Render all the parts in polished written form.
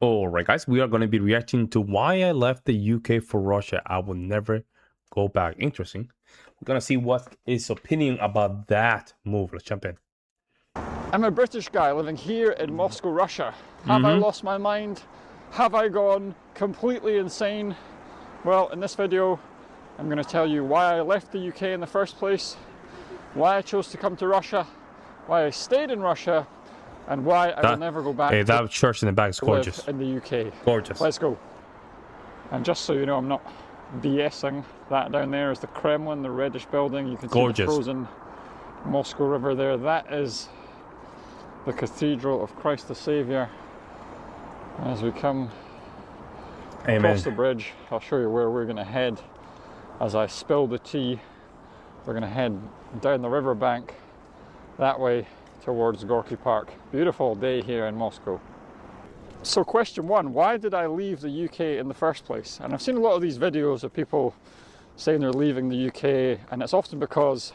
Alright guys, we are going to be reacting to why I left the UK for Russia. I will never go back. Interesting. We're going to see what his opinion about that move. Let's jump in. I'm a British guy living here in Moscow, Russia. Have I lost my mind? Have I gone completely insane? Well, in this video, I'm going to tell you why I left the UK in the first place, why I chose to come to Russia, why I stayed in Russia, and why I will never go back. Hey, that church in the back is gorgeous. In the UK. Gorgeous. Let's go. And just so you know, I'm not BSing. That down there is the Kremlin, the reddish building. You can see the frozen Moscow River there. That is the Cathedral of Christ the Saviour. As we come across the bridge, I'll show you where we're going to head. As I spill the tea, we're going to head down the riverbank that way towards Gorky Park. Beautiful day here in Moscow. So question one, why did I leave the UK in the first place? And I've seen a lot of these videos of people saying they're leaving the UK, and it's often because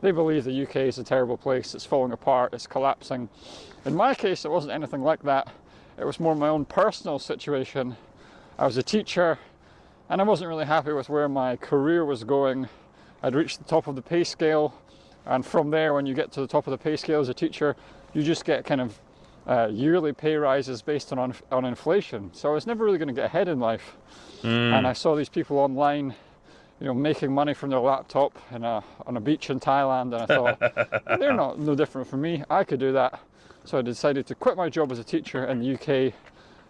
they believe the UK is a terrible place, it's falling apart, it's collapsing. In my case, it wasn't anything like that. It was more my own personal situation. I was a teacher and I wasn't really happy with where my career was going. I'd reached the top of the pay scale, and from there, when you get to the top of the pay scale as a teacher, you just get kind of yearly pay rises based on inflation. So I was never really going to get ahead in life. And I saw these people online, you know, making money from their laptop on a beach in Thailand, and I thought, they're no different from me. I could do that. So I decided to quit my job as a teacher in the UK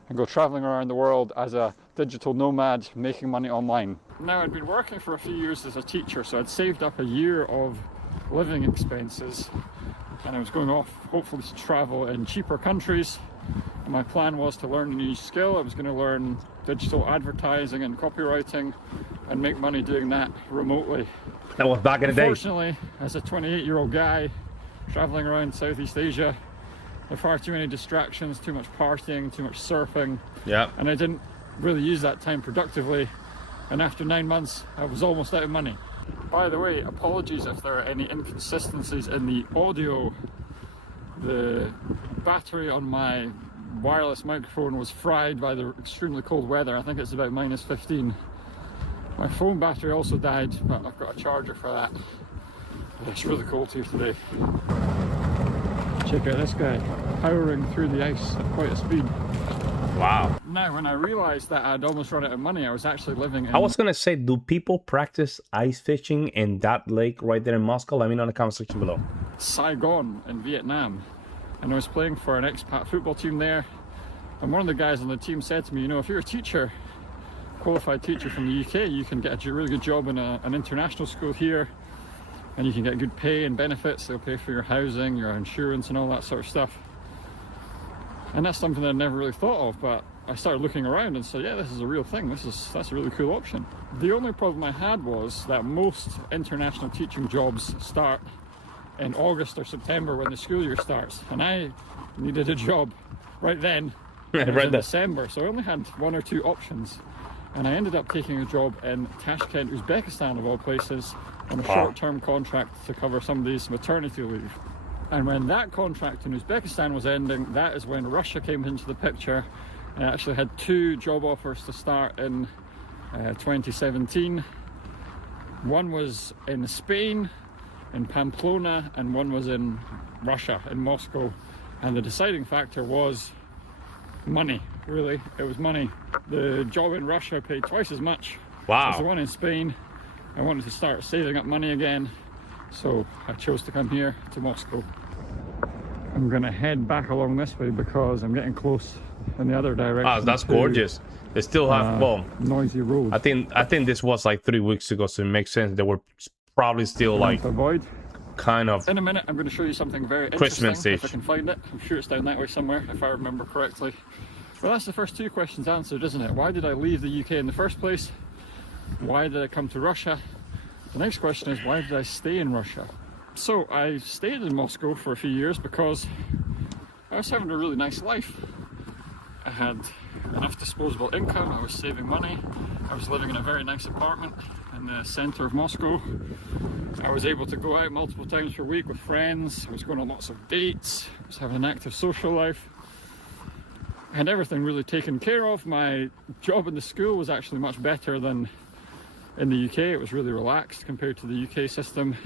and go traveling around the world as a digital nomad, making money online. Now, I'd been working for a few years as a teacher, so I'd saved up a year of living expenses, and I was going off hopefully to travel in cheaper countries. And my plan was to learn a new skill. I was going to learn digital advertising and copywriting and make money doing that remotely. That was back in the day. Unfortunately, as a 28-year-old guy traveling around Southeast Asia, there are far too many distractions, too much partying, too much surfing. Yeah. And I didn't really use that time productively. And after 9 months, I was almost out of money. By the way, apologies if there are any inconsistencies in the audio. The battery on my wireless microphone was fried by the extremely cold weather. I think it's about -15. My phone battery also died, but I've got a charger for that. It's really cold here today. Check out this guy, powering through the ice at quite a speed. Wow. Now, when I realized that I'd almost run out of money, I was actually living in... I was gonna say, do people practice ice fishing in that lake right there in Moscow? Let me know in the comment section below. Saigon in Vietnam. And I was playing for an expat football team there. And one of the guys on the team said to me, you know, if you're a teacher, qualified teacher from the UK, you can get a really good job in an international school here. And you can get good pay and benefits. They'll pay for your housing, your insurance and all that sort of stuff. And that's something that I never really thought of, but I started looking around and said, yeah, this is a real thing. That's a really cool option. The only problem I had was that most international teaching jobs start in August or September when the school year starts. And I needed a job right then, in December. So I only had 1 or 2 options. And I ended up taking a job in Tashkent, Uzbekistan of all places, on a short-term contract to cover somebody's maternity leave. And when that contract in Uzbekistan was ending, that is when Russia came into the picture. I actually had 2 job offers to start in 2017. One was in Spain, in Pamplona, and one was in Russia, in Moscow. And the deciding factor was money, really. It was money. The job in Russia paid twice as much as the one in Spain. I wanted to start saving up money again, so I chose to come here to Moscow. I'm gonna head back along this way because I'm getting close in the other direction. Oh, that's gorgeous. They still have noisy roads. I think this was like 3 weeks ago, so it makes sense. They were probably still like kind of. In a minute, I'm going to show you something very Christmas interesting. If I can find it, I'm sure it's down that way somewhere, if I remember correctly. Well, that's the first 2 questions answered, isn't it? Why did I leave the UK in the first place? Why did I come to Russia? The next question is, why did I stay in Russia? So I stayed in Moscow for a few years because I was having a really nice life. I had enough disposable income, I was saving money, I was living in a very nice apartment in the center of Moscow. I was able to go out multiple times per week with friends, I was going on lots of dates, I was having an active social life. I had everything really taken care of. My job in the school was actually much better than in the UK. It was really relaxed compared to the UK system.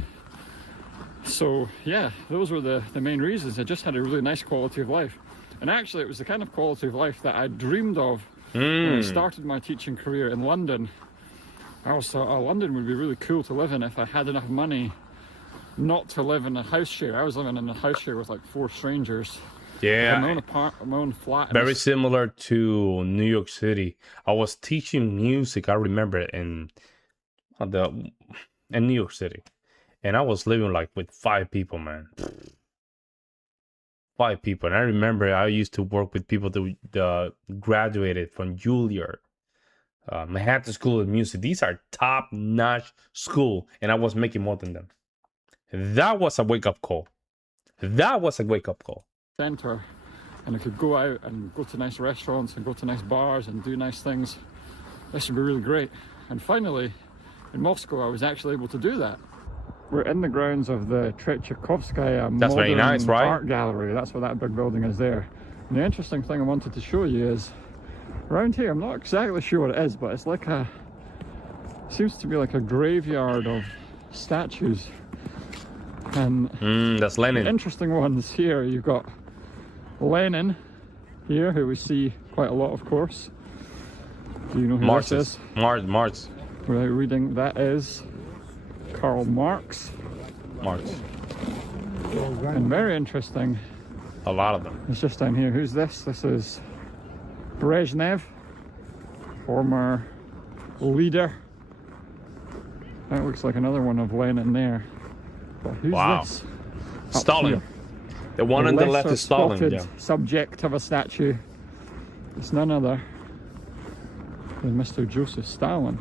So yeah, those were the main reasons. I just had a really nice quality of life. And actually it was the kind of quality of life that I dreamed of when I started my teaching career in London. I always thought, oh, London would be really cool to live in if I had enough money not to live in a house share. I was living in a house share with like 4 strangers. Yeah, my own flat. Very similar to New York City. I was teaching music, I remember, in New York City. And I was living like with 5 people, man. 5 people. And I remember I used to work with people that graduated from Juilliard, Manhattan School of Music. These are top-notch school, and I was making more than them. That was a wake-up call. That was a wake-up call. Center, and I could go out and go to nice restaurants and go to nice bars and do nice things. This would be really great. And finally, in Moscow, I was actually able to do that. We're in the grounds of the Tretyakhovskaya That's very nice, right? Art Gallery. That's what that big building is there. And the interesting thing I wanted to show you is around here, I'm not exactly sure what it is, but it's like seems to be like a graveyard of statues. And that's Lenin. Interesting ones here. You've got Lenin here, who we see quite a lot, of course. Do you know who this is? Marx. Without reading, that is Karl Marx. And very interesting. A lot of them. It's just down here. Who's this? This is Brezhnev, former leader. That looks like another one of Lenin there. But who's this? Stalin. The one on the left is Stalin. Yeah. Subject of a statue. It's none other than Mr. Joseph Stalin.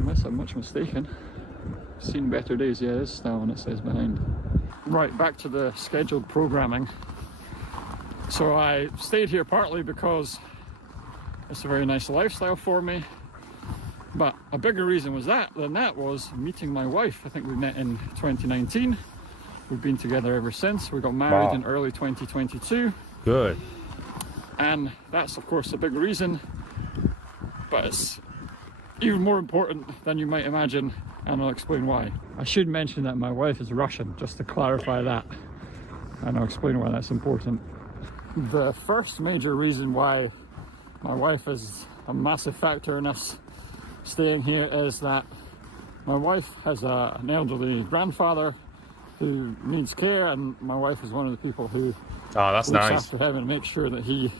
Unless I'm much mistaken. Seen better days. Yeah, it is Stalin, it says behind. Right, back to the scheduled programming. So I stayed here partly because it's a very nice lifestyle for me. But a bigger reason than that was meeting my wife. I think we met in 2019. We've been together ever since. We got married in early 2022. Good. And that's of course a big reason, but it's even more important than you might imagine, and I'll explain why. I should mention that my wife is Russian, just to clarify that, and I'll explain why that's important. The first major reason why my wife is a massive factor in us staying here is that my wife has an elderly grandfather who needs care, and my wife is one of the people who looks after him and makes sure that he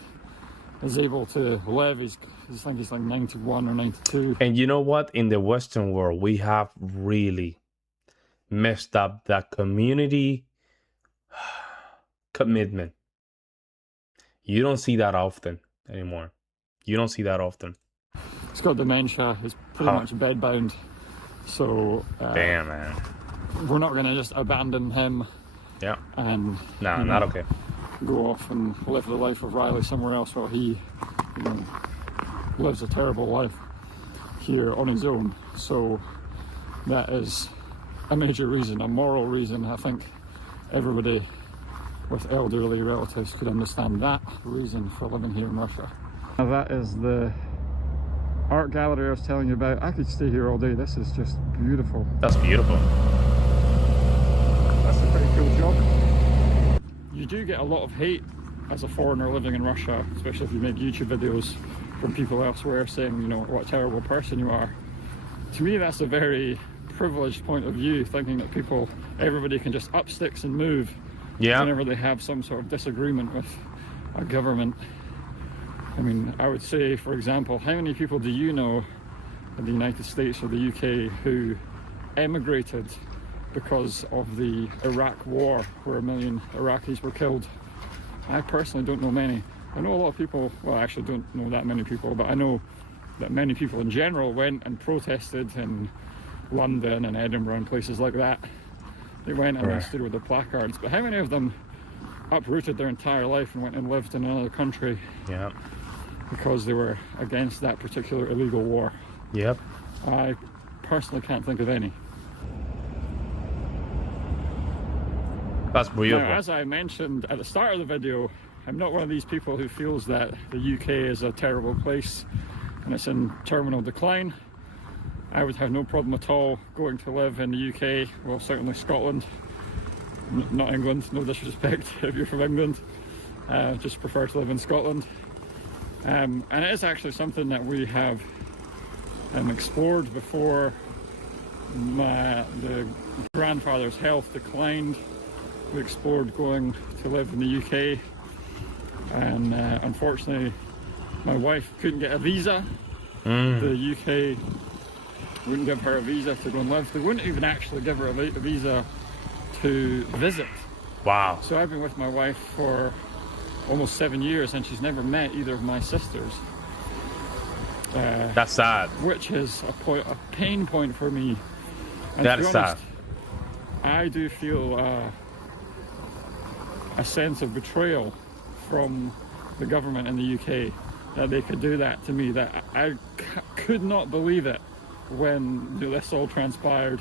is able to live. I think he's like 91 or 92. And you know what? In the Western world, we have really messed up that community commitment. You don't see that often anymore. You don't see that often. He's got dementia. He's pretty much bedbound. So damn, man. We're not going to just abandon him. Yeah. And not okay. Go off and live the life of Riley somewhere else while he lives a terrible life here on his own. So that is a major reason, a moral reason. I think everybody with elderly relatives could understand that reason for living here in Russia. Now that is the art gallery I was telling you about. I could stay here all day. This is just beautiful. That's beautiful. That's a pretty cool job. You do get a lot of hate as a foreigner living in Russia, especially if you make YouTube videos from people elsewhere saying, you know, what a terrible person you are. To me, that's a very privileged point of view, thinking that everybody can just up sticks and move whenever they have some sort of disagreement with a government. I mean, I would say, for example, how many people do you know in the United States or the UK who emigrated because of the Iraq war, where 1 million Iraqis were killed? I personally don't know many. I know a lot of people, well, I actually don't know that many people, but I know that many people in general went and protested in London and Edinburgh and places like that. They went and they stood with their placards, but how many of them uprooted their entire life and went and lived in another country because they were against that particular illegal war? I personally can't think of any. That's beautiful. Now, as I mentioned at the start of the video, I'm not one of these people who feels that the UK is a terrible place and it's in terminal decline. I would have no problem at all going to live in the UK, well certainly Scotland, not England, no disrespect if you're from England, just prefer to live in Scotland. And it is actually something that we have explored before the grandfather's health declined. We explored going to live in the UK, and unfortunately my wife couldn't get a visa. The UK wouldn't give her a visa to go and live. They wouldn't even actually give her a visa to visit. Wow. So I've been with my wife for almost 7 years and she's never met either of my sisters. That's sad. Which is a pain point for me. And that is sad. I do feel a sense of betrayal from the government in the UK that they could do that to me. That I could not believe it when this all transpired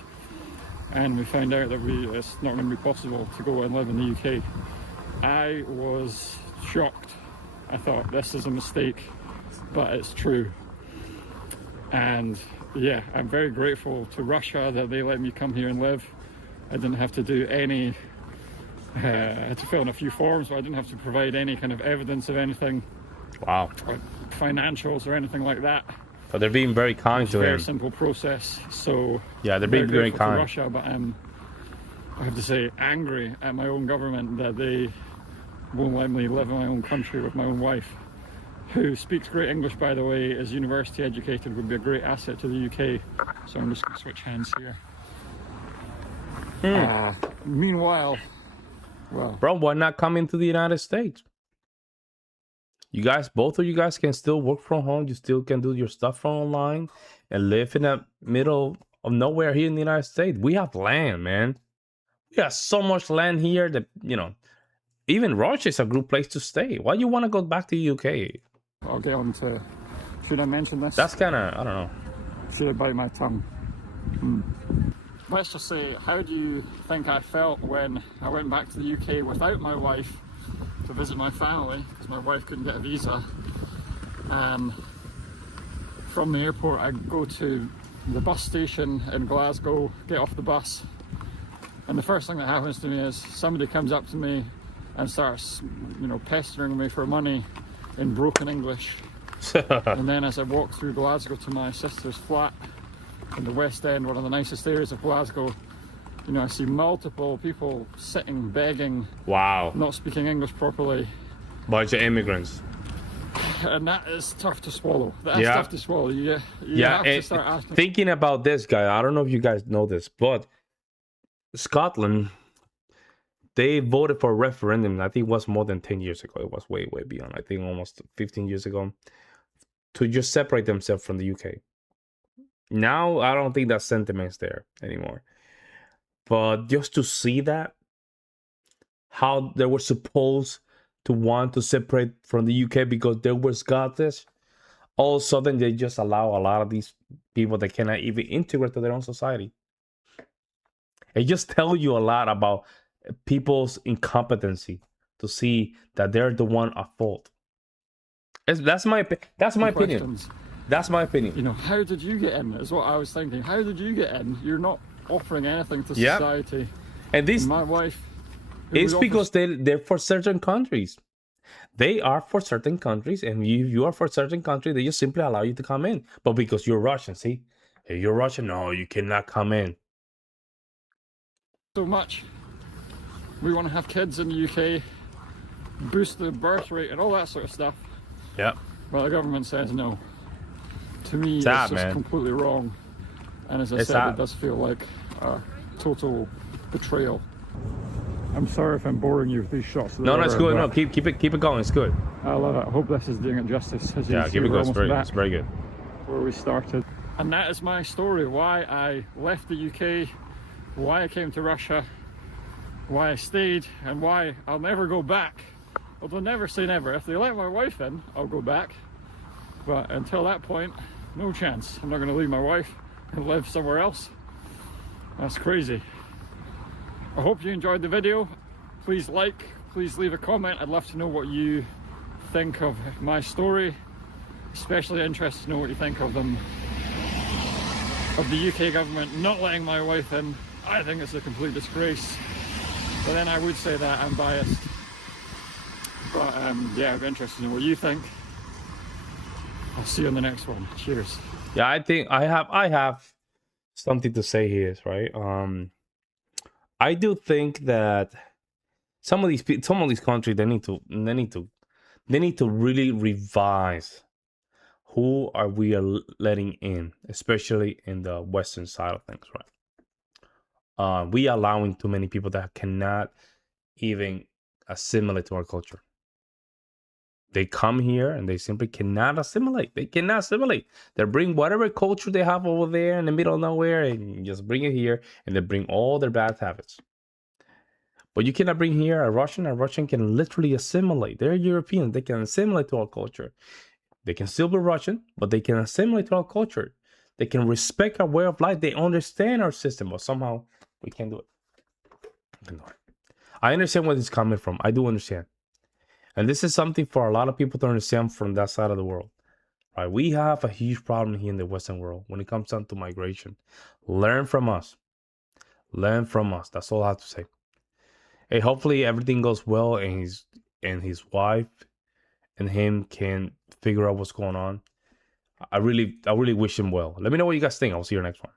and we found out that it's not going to be possible to go and live in the UK. I was shocked. I thought this is a mistake, but it's true. And yeah, I'm very grateful to Russia that they let me come here and live. I didn't have to do any, I had to fill in a few forms, but I didn't have to provide any kind of evidence of anything. Wow. Or financials or anything like that. But they're being very kind to him. Very simple process. So yeah, they're being very kind to Russia, but I'm, I have to say, angry at my own government that they won't let me live in my own country with my own wife, who speaks great English, by the way, is university educated, would be a great asset to the UK. So I'm just going to switch hands here. Meanwhile, well, bro, why not come into the United States? You guys, both of you guys can still work from home. You still can do your stuff from online and live in the middle of nowhere here in the United States. We have land, man. We have so much land here that, you know, even Russia is a good place to stay. Why do you want to go back to the UK? I'll get on to, should I mention this? That's kind of, I don't know. Should I bite my tongue? Let's just say, how do you think I felt when I went back to the UK without my wife to visit my family, because my wife couldn't get a visa. From the airport I go to the bus station in Glasgow, get off the bus, and the first thing that happens to me is somebody comes up to me and starts, you know, pestering me for money in broken English. And then as I walk through Glasgow to my sister's flat in the West End, one of the nicest areas of Glasgow, you know, I see multiple people sitting, begging, wow, not speaking English properly. Bunch of immigrants. And that is tough to swallow. That's tough to swallow. You have to start asking. Thinking about this, guy, I don't know if you guys know this, but Scotland, they voted for a referendum, I think it was more than 10 years ago. It was way, way beyond. I think almost 15 years ago, to just separate themselves from the UK. Now, I don't think that sentiment's there anymore. But just to see that, how they were supposed to want to separate from the UK because they were Scottish, all of a sudden they just allow a lot of these people that cannot even integrate to their own society. It just tells you a lot about people's incompetency to see that they're the one at fault. That's my opinion. That's my opinion. You know, how did you get in? Is what I was thinking. How did you get in? You're not offering anything to society. And this, my wife, it's because they're for certain countries. They are for certain countries, and if you are for certain country, they just simply allow you to come in. But because you're Russian, see, if you're Russian, no, you cannot come in. So much. We want to have kids in the UK, boost the birth rate and all that sort of stuff. Yeah. Well, the government says no. To me, sad, it's just completely wrong. And as I said, it does feel like a total betrayal. I'm sorry if I'm boring you with these shots. No, it's good. No, keep it going. It's good. I love it. I hope this is doing it justice. As yeah, keep it going. It's very good. Where we started. And that is my story. Why I left the UK, why I came to Russia, why I stayed, and why I'll never go back. Although never say never. If they let my wife in, I'll go back. But until that point, no chance. I'm not going to leave my wife and live somewhere else. That's crazy. I hope you enjoyed the video. Please like, please leave a comment. I'd love to know what you think of my story. Especially interested to know what you think of them, of the UK government not letting my wife in. I think it's a complete disgrace. But then I would say that I'm biased. But yeah, I'd be interested to know what you think. I'll see you on the next one. Cheers. Yeah, I think I have something to say here, right? I do think that some of these countries, they need to really revise who are we letting in, especially in the Western side of things, right? We are allowing too many people that cannot even assimilate to our culture. They come here and they simply cannot assimilate. They cannot assimilate. They bring whatever culture they have over there in the middle of nowhere and just bring it here, and they bring all their bad habits. But you cannot bring here a Russian. A Russian can literally assimilate. They're European. They can assimilate to our culture. They can still be Russian, but they can assimilate to our culture. They can respect our way of life. They understand our system, but somehow we can't do it. I understand where this is coming from. I do understand. And this is something for a lot of people to understand from that side of the world. Right? We have a huge problem here in the Western world when it comes down to migration. Learn from us. Learn from us. That's all I have to say. Hey, hopefully everything goes well and his wife and him can figure out what's going on. I really wish him well. Let me know what you guys think. I'll see you next one.